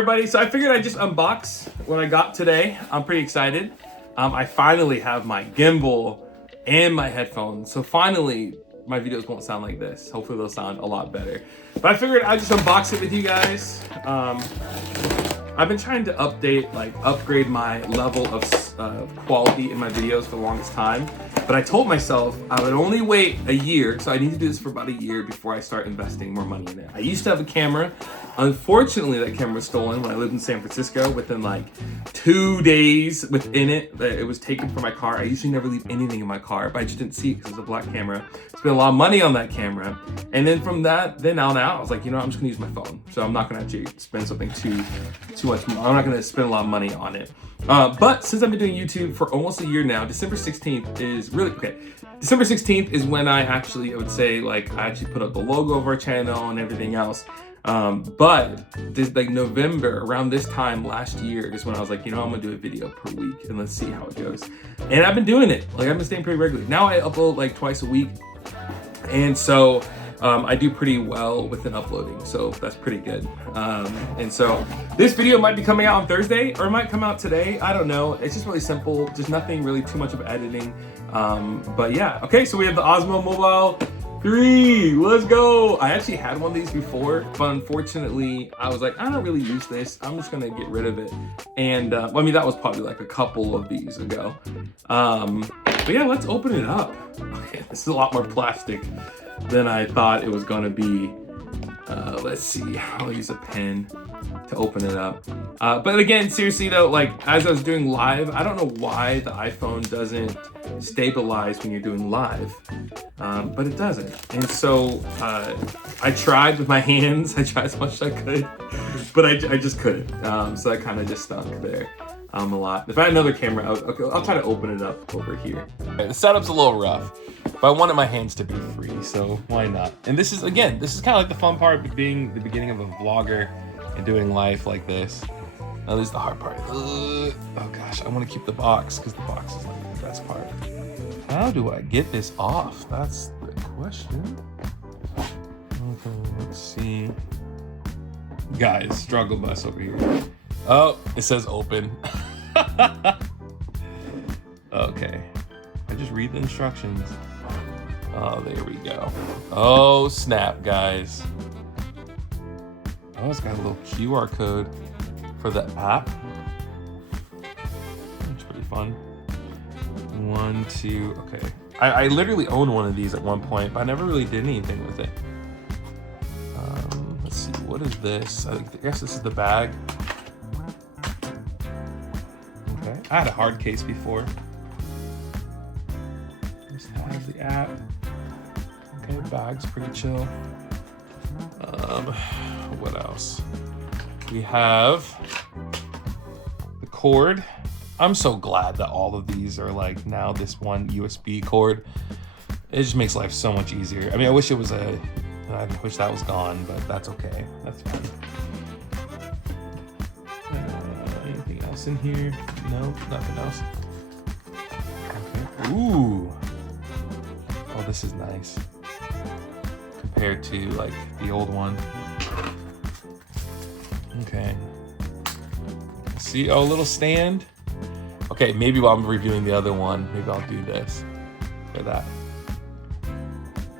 Everybody, so I figured I'd just unbox what I got today. I'm pretty excited. I finally have my gimbal and my headphones. So finally, my videos won't sound like this. Hopefully they'll sound a lot better. But I figured I'd just unbox it with you guys. I've been trying to upgrade my level of quality in my videos for the longest time. But I told myself I would only wait a year, so I need to do this for about a year before I start investing more money in it. I used to have a camera. Unfortunately, that camera was stolen when I lived in San Francisco. Within like 2 days within it was taken from my car. I usually never leave anything in my car, but I just didn't see it because it's a black camera. Spent a lot of money on that camera. And then from that, then on out, I was like, you know, I'm just gonna use my phone. So I'm not gonna actually spend something too much more. I'm not gonna spend a lot of money on it. But since I've been doing YouTube for almost a year now, December 16th is really, okay. December 16th is when I would say, like, I actually put up the logo of our channel and everything else. But this, like, November, around this time last year is when I was like, you know, I'm gonna do a video per week and let's see how it goes. And I've been doing it. Like, I've been staying pretty regularly. Now I upload like twice a week. And so I do pretty well within uploading, so that's pretty good. And so this video might be coming out on Thursday, or it might come out today. I don't know. It's just really simple. Just nothing really too much of editing. But yeah, okay. So we have the Osmo Mobile 3. Let's go. I actually had one of these before, but unfortunately, I was like, I don't really use this. I'm just gonna get rid of it. And well, I mean, that was probably like a couple of these ago. But yeah, let's open it up. Okay, this is a lot more plastic than I thought it was gonna be. Let's see, I'll use a pen to open it up. But again, seriously though, like as I was doing live, I don't know why the iPhone doesn't stabilize when you're doing live, but it doesn't. And so I tried with my hands, I tried as much as I could, but I just couldn't. So that kind of just stunk there. A lot. If I had another camera, I'll try to open it up over here. Okay, the setup's a little rough, but I wanted my hands to be free, so why not? And this is, again, this is kind of like the fun part of being the beginning of a vlogger and doing life like this. Now this is the hard part. Oh gosh, I want to keep the box because the box is like the best part. How do I get this off? That's the question. Okay, let's see. Guys, struggle bus over here. Oh, it says open. Okay. I just read the instructions. Oh, there we go. Oh, snap, guys. Oh, it's got a little QR code for the app. That's pretty fun. 1, 2, okay. I literally owned one of these at one point, but I never really did anything with it. Let's see, what is this? I guess this is the bag. Okay, I had a hard case before. This has the app. Okay, bag's pretty chill. What else? We have the cord. I'm so glad that all of these are like now this one USB cord. It just makes life so much easier. I mean, I wish it was I wish that was gone, but that's okay. That's fine. Anything else in here? No, nothing else. Okay. Ooh. Oh, this is nice compared to like the old one. Okay. See, oh, a little stand. Okay, maybe while I'm reviewing the other one, maybe I'll do this for that.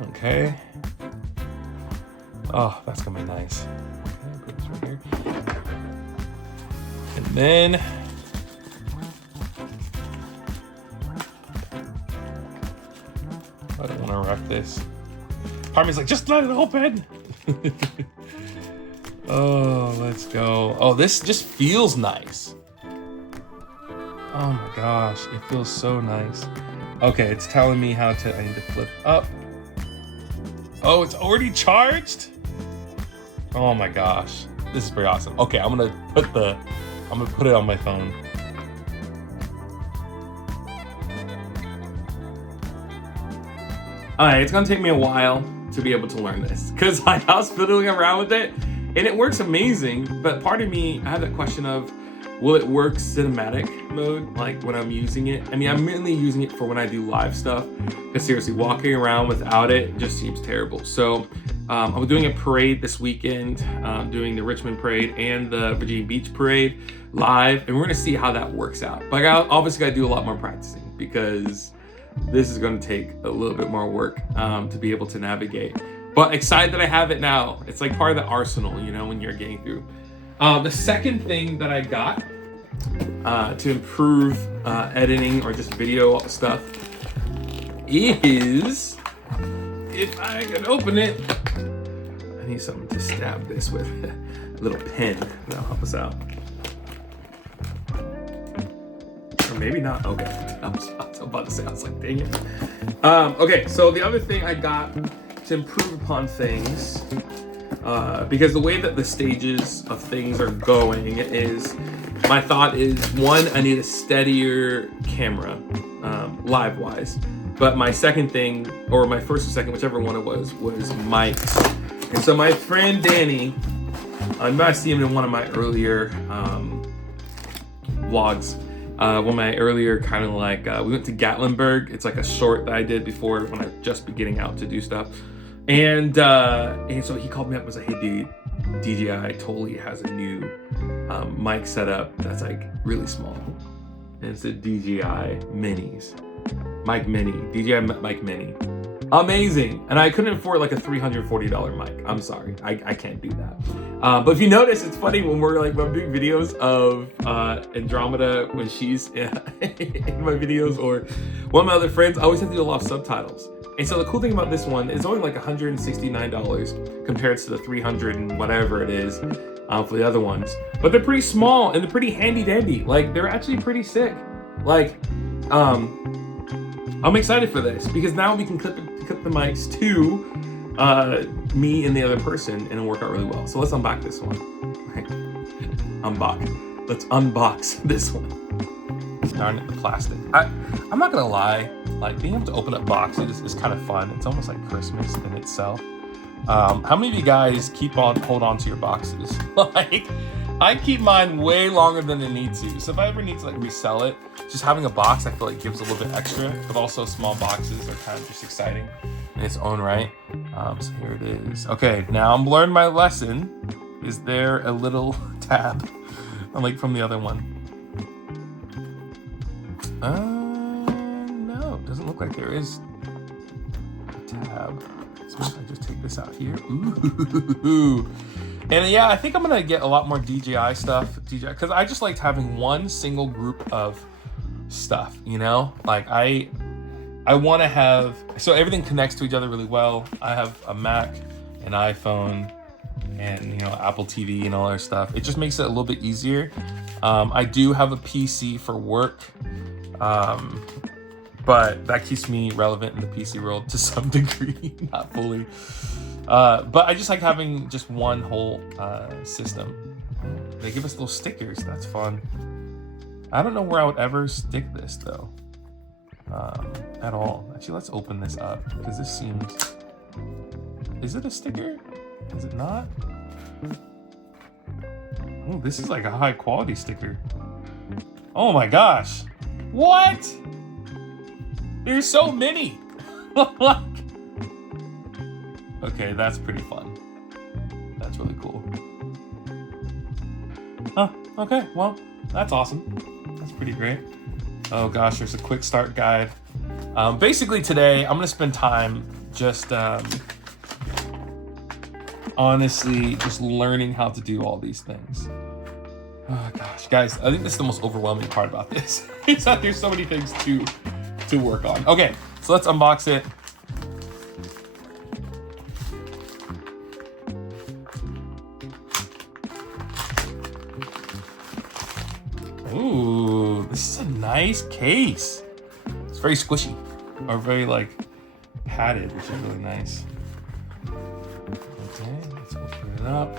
Okay. Oh, that's gonna be nice. Okay, put this right here. And then I don't want to wreck this. Part of me's like, just let it open. Oh, let's go. Oh, this just feels nice. Oh my gosh, it feels so nice. Okay, it's telling me how to, I need to flip up. Oh, it's already charged? Oh my gosh, this is pretty awesome. Okay, I'm gonna put it on my phone. All right, it's gonna take me a while to be able to learn this because I was fiddling around with it and it works amazing. But part of me, I have that question of, Will it work cinematic mode, like when I'm using it? I mean, I'm mainly using it for when I do live stuff, because seriously, walking around without it just seems terrible. So I'm doing a parade this weekend, doing the Richmond parade and the Virginia Beach parade live, and we're gonna see how that works out. But I obviously gotta do a lot more practicing, because this is gonna take a little bit more work to be able to navigate. But excited that I have it now. It's like part of the arsenal, you know, when you're getting through. The second thing that I got to improve editing or just video stuff is, if I can open it, I need something to stab this with. A little pen that'll help us out. Or maybe not. Okay, I was about to say, I was like, dang it. Okay, so the other thing I got to improve upon things, because the way that the stages of things are going is, my thought is, one, I need a steadier camera, live wise. But my second thing, or my first or second, whichever one it was mics. And so my friend Danny, you might see him in one of my earlier vlogs. One of my earlier kind of like, we went to Gatlinburg. It's like a short that I did before when I was just beginning out to do stuff. And so he called me up and was like, hey dude, DJI totally has a new mic setup that's like really small. And it's the DJI Minis. Mic Mini, DJI Mic Mini. Amazing. And I couldn't afford like a $340 mic. I'm sorry, I can't do that. But if you notice, it's funny when I'm doing videos of Andromeda when she's in my videos, or one of my other friends, I always have to do a lot of subtitles. And so the cool thing about this one is only like $169 compared to the $300 and whatever it is for the other ones. But they're pretty small and they're pretty handy dandy. Like, they're actually pretty sick. Like, I'm excited for this, because now we can clip the mics to me and the other person, and it'll work out really well. So let's unbox this one. Let's unbox this one. Darn it, the plastic. I'm not gonna lie, like, being able to open up boxes is kind of fun. It's almost like Christmas in itself. How many of you guys hold on to your boxes? Like, I keep mine way longer than I need to. So if I ever need to like resell it, just having a box, I feel like gives a little bit extra. But also small boxes are kind of just exciting in its own right. So here it is. Okay, now I'm learning my lesson. Is there a little tab, like from the other one? No, it doesn't look like there is a tab. So if I just take this out here. Ooh. And yeah, I think I'm gonna get a lot more DJI stuff, because I just liked having one single group of stuff, you know? Like I wanna have, so everything connects to each other really well. I have a Mac, an iPhone, and you know, Apple TV and all that stuff. It just makes it a little bit easier. I do have a PC for work, but that keeps me relevant in the PC world to some degree, not fully. But I just like having just one whole system. They give us little stickers, that's fun. I don't know where I would ever stick this though, at all. Actually, let's open this up, because this seems, is it a sticker? Is it not? Oh, this is like a high quality sticker. Oh my gosh. What? There's so many. Okay, that's pretty fun. That's really cool. Oh, okay, well, that's awesome. That's pretty great. Oh gosh, there's a quick start guide. Basically today, I'm gonna spend time just honestly just learning how to do all these things. Oh gosh, guys, I think this is the most overwhelming part about this. It's that there's so many things to work on. Okay, so let's unbox it. Ooh, this is a nice case. It's very squishy, or very like padded, which is really nice. Okay, let's open it up.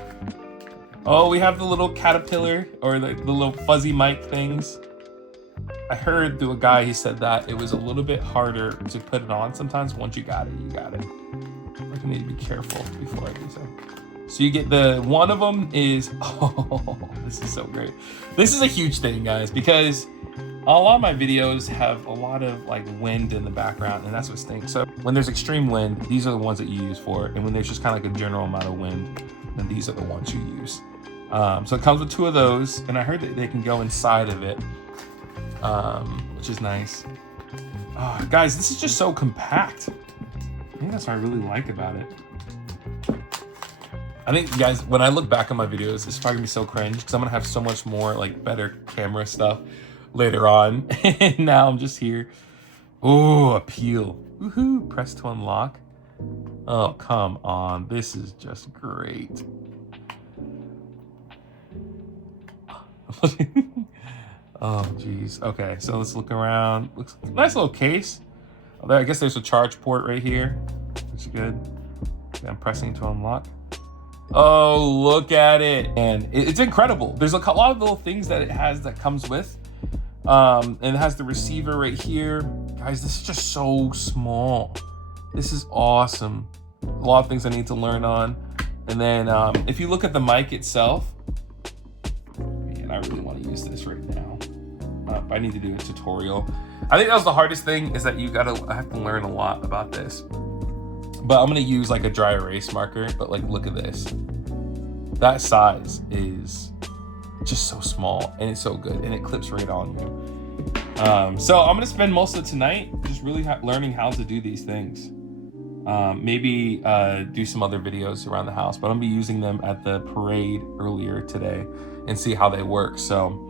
Oh, we have the little caterpillar, or the little fuzzy mic things. I heard through a guy, he said that it was a little bit harder to put it on sometimes. Once you got it, you got it. Like, I need to be careful before I do so. So you get one of them is, oh, this is so great. This is a huge thing, guys, because a lot of my videos have a lot of like wind in the background, and that's what stinks. So when there's extreme wind, these are the ones that you use for it. And when there's just kind of like a general amount of wind, then these are the ones you use. So it comes with 2 of those, and I heard that they can go inside of it, which is nice. Oh, guys, this is just so compact. I think that's what I really like about it. I think, guys, when I look back on my videos, it's probably gonna be so cringe because I'm gonna have so much more like better camera stuff later on. And now I'm just here. Oh, appeal. Woohoo, press to unlock. Oh, come on. This is just great. Oh, geez. Okay, so let's look around. Looks nice little case. Oh, I guess there's a charge port right here. That's good. Okay, I'm pressing to unlock. Oh, look at it. And it's incredible. There's a lot of little things that it has that comes with. And it has the receiver right here. Guys, this is just so small. This is awesome. A lot of things I need to learn on. And then if you look at the mic itself, man, I really want to use this right now. I need to do a tutorial. I think that was the hardest thing, is that I have to learn a lot about this. But I'm gonna use like a dry erase marker, but like, look at this. That size is just so small, and it's so good, and it clips right on you. So I'm gonna spend most of tonight just really learning how to do these things. Maybe do some other videos around the house, but I'm gonna be using them at the parade earlier today and see how they work. So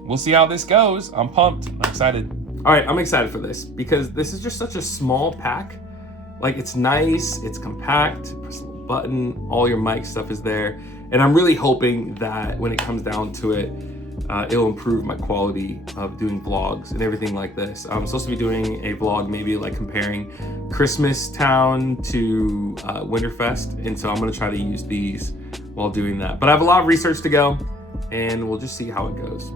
we'll see how this goes. I'm pumped, I'm excited. All right, I'm excited for this because this is just such a small pack. Like, it's nice, it's compact, press a little button, all your mic stuff is there. And I'm really hoping that when it comes down to it, it'll improve my quality of doing vlogs and everything like this. I'm supposed to be doing a vlog, maybe like comparing Christmas Town to Winterfest. And so I'm gonna try to use these while doing that. But I have a lot of research to go, and we'll just see how it goes.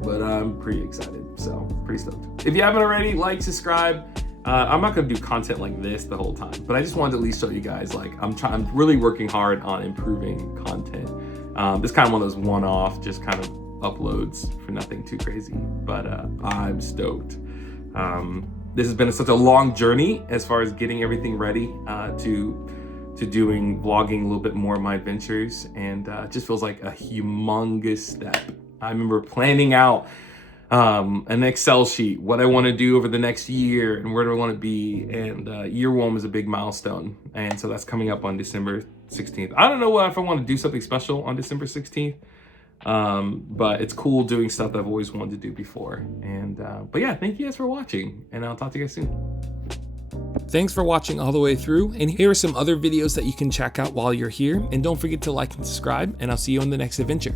But I'm pretty excited, so pretty stoked. If you haven't already, like, subscribe. I'm not gonna do content like this the whole time, but I just wanted to at least show you guys, like, I'm really working hard on improving content. This kind of one of those one-off, just kind of uploads for nothing too crazy, but I'm stoked. This has been such a long journey as far as getting everything ready to doing vlogging a little bit more of my adventures, and it just feels like a humongous step. I remember planning out an Excel sheet, what I want to do over the next year and where do I want to be. And year 1 was a big milestone. And so that's coming up on December 16th. I don't know if I want to do something special on December 16th, but it's cool doing stuff that I've always wanted to do before. And but yeah, thank you guys for watching, and I'll talk to you guys soon. Thanks for watching all the way through. And here are some other videos that you can check out while you're here. And don't forget to like and subscribe, and I'll see you on the next adventure.